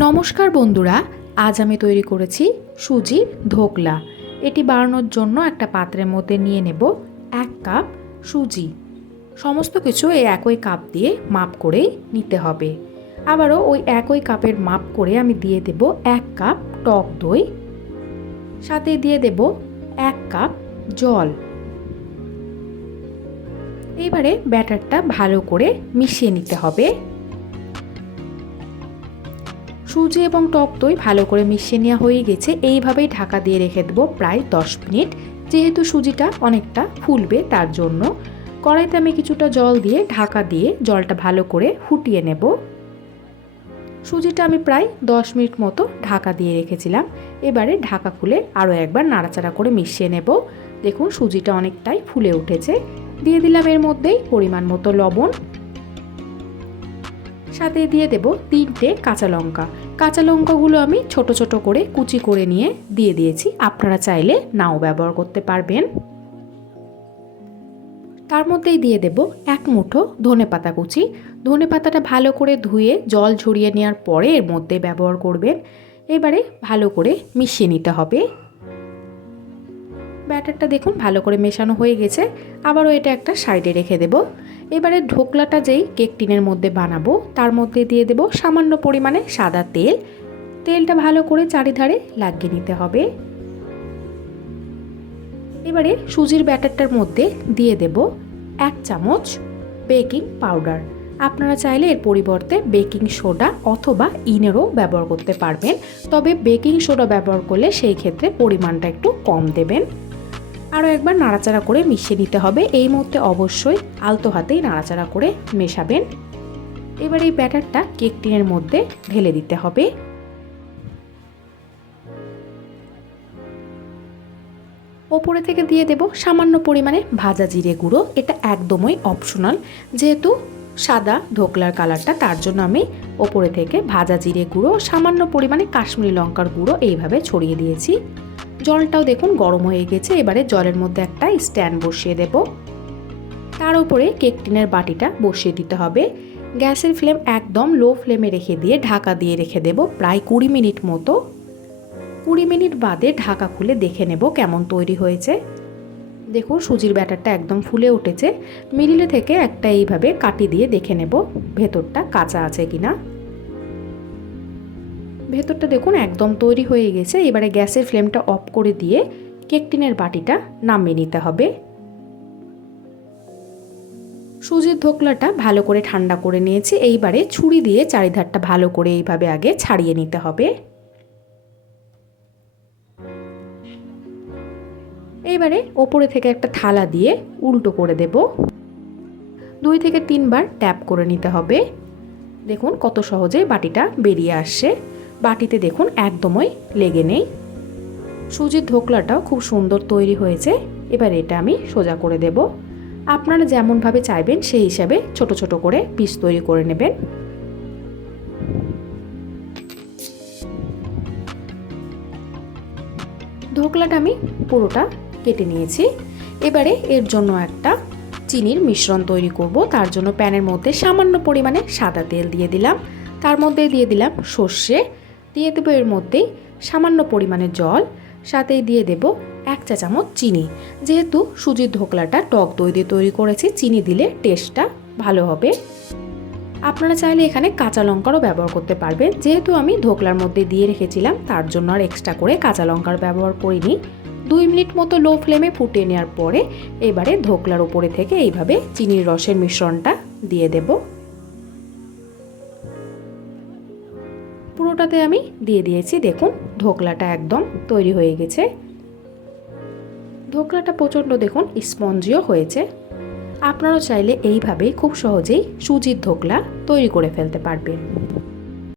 নমস্কার বন্ধুরা, আজ আমি তৈরি করেছি সুজির ধোকলা। এটি বানানোর জন্য একটা পাত্রের মধ্যে নিয়ে নেব 1 কাপ সুজি। সমস্ত কিছু এই একই কাপ দিয়ে মাপ করেই নিতে হবে। আবারও ওই একই কাপের মাপ করে আমি দিয়ে দেব 1 কাপ টক দই, সাথে দিয়ে দেব 1 কাপ জল। এবারে ব্যাটারটা ভালো করে মিশিয়ে নিতে হবে। সুজি এবং টক দই ভালো করে মিশিয়ে নেওয়া হয়ে গেছে। এইভাবেই ঢাকা দিয়ে রেখে দেবো প্রায় 10 মিনিট। যেহেতু সুজিটা অনেকটা ফুলবে তার জন্য কড়াইতে আমি কিছুটা জল দিয়ে ঢাকা দিয়ে জলটা ভালো করে ফুটিয়ে নেব। সুজিটা আমি প্রায় 10 মিনিট মতো ঢাকা দিয়ে রেখেছিলাম। এবারে ঢাকা খুলে আরও একবার নাড়াচাড়া করে মিশিয়ে নেব। দেখুন সুজিটা অনেকটাই ফুলে উঠেছে। দিয়ে দিলাম এর মধ্যেই পরিমাণ মতো লবণ, সাথে দিয়ে দেব 3টে কাঁচা লঙ্কা। কাঁচা লঙ্কাগুলো আমি ছোট ছোট করে কুচি করে নিয়ে দিয়ে দিয়েছি। আপনারা চাইলে নাও ব্যবহার করতে পারবেন। তার মধ্যেই দিয়ে দেব 1 মুঠো ধনেপাতা কুচি। ধনেপাতাটা ভালো করে ধুয়ে জল ঝরিয়ে নেওয়ার পরে এর মধ্যে ব্যবহার করবেন। এবারে ভালো করে মিশিয়ে নিতে হবে। ব্যাটারটা দেখুন ভালো করে মেশানো হয়ে গেছে। আবারও এটা একটা সাইডে রেখে দেব। এবারে ঢোকলাটা যেই কেক টিনের মধ্যে বানাবো তার মধ্যে দিয়ে দেব সামান্য পরিমাণে সাদা তেল। তেলটা ভালো করে চারিধারে লাগিয়ে নিতে হবে। এবারে সুজির ব্যাটারটার মধ্যে দিয়ে দেব 1 চামচ বেকিং পাউডার। আপনারা চাইলে এর পরিবর্তে বেকিং সোডা অথবা ইনোরও ব্যবহার করতে পারবেন। তবে বেকিং সোডা ব্যবহার করলে সেই ক্ষেত্রে পরিমাণটা একটু কম দেবেন। আরও একবার নাড়াচাড়া করে মিশিয়ে নিতে হবে। এই মুহূর্তে অবশ্যই আলতো হাতেই নাড়াচাড়া করে মেশাবেন। এবার এই ব্যাটারটা কেক টিনের মধ্যে ঢেলে দিতে হবে। ওপরে থেকে দিয়ে দেব সামান্য পরিমাণে ভাজা জিরে গুঁড়ো। এটা একদমই অপশনাল, যেহেতু সাদা ধোকলার কালারটা, তার জন্য আমি ওপরে থেকে ভাজা জিরে গুঁড়ো, সামান্য পরিমাণে কাশ্মীরি লঙ্কার গুঁড়ো এইভাবে ছড়িয়ে দিয়েছি। জলটাও দেখুন গরম হয়ে গেছে। এবারে জলের মধ্যে একটা স্ট্যান্ড বসিয়ে দেব। তার উপরে কেক টিনের বাটিটা বসিয়ে দিতে হবে। গ্যাসের ফ্লেম একদম লো ফ্লেমে রেখে দিয়ে ঢাকা দিয়ে রেখে দেব প্রায় 20 মিনিট মতো। 20 মিনিট বাদে ঢাকা খুলে দেখে নেব কেমন তৈরি হয়েছে। দেখুন সুজির ব্যাটারটা একদম ফুলে উঠেছে। মিডিলে থেকে একটা এইভাবে কাটি দিয়ে দেখে নেব ভেতরটা কাঁচা আছে কিনা। ভেতরটা দেখুন একদম তৈরি হয়ে গেছে। এবারে গ্যাসের ফ্লেমটা অফ করে দিয়ে কেক টিনের বাটিটা নামিয়ে নিতে হবে। সুজির ধোকলাটা ভালো করে ঠান্ডা করে নিয়েছি। এইবারে ছুরি দিয়ে চারিধারটা ভালো করে এইভাবে আগে ছাড়িয়ে নিতে হবে। এইবারে ওপরে থেকে একটা থালা দিয়ে উল্টো করে দেব। 2 থেকে 3 বার ট্যাপ করে নিতে হবে। দেখুন কত সহজে বাটিটা বেরিয়ে আসছে। বাটিতে দেখুন একদমই লেগে নেই। সুজির ধোকলাটাও খুব সুন্দর তৈরি হয়েছে। এবার এটা আমি সোজা করে দেব। আপনারা যেমনভাবে চাইবেন সেই হিসাবে ছোট ছোট করে পিস তৈরি করে নেবেন। ধোকলাটা আমি পুরোটা কেটে নিয়েছি। এবারে এর জন্য একটা চিনির মিশ্রণ তৈরি করব। তার জন্য প্যানের মধ্যে সামান্য পরিমাণে সাদা তেল দিয়ে দিলাম। তার মধ্যে দিয়ে দিলাম সর্ষে, দিয়ে দেবো এর মধ্যেই সামান্য পরিমাণে জল, সাথে দিয়ে দেব 1 চা চামচ চিনি। যেহেতু সুজির ধোকলাটা টক দই দিয়ে তৈরি করেছি, চিনি দিলে টেস্টটা ভালো হবে। আপনারা চাইলে এখানে কাঁচা লঙ্কারও ব্যবহার করতে পারবেন। যেহেতু আমি ধোকলার মধ্যে দিয়ে রেখেছিলাম তার জন্য আর এক্সট্রা করে কাঁচা লঙ্কার ব্যবহার করিনি। 2 মিনিট মতো লো ফ্লেমে ফুটিয়ে নেওয়ার পরে এবারে ধোকলার উপরে থেকে এইভাবে চিনির রসের মিশ্রণটা দিয়ে দেব। পুরোটাতে আমি দিয়ে দিয়েছি। দেখুন ধোকলাটা একদম তৈরি হয়ে গেছে। ধোকলাটা প্রচণ্ড দেখুন স্পঞ্জিও হয়েছে। আপনারাও চাইলে এইভাবেই খুব সহজেই সুজির ধোকলা তৈরি করে ফেলতে পারবেন।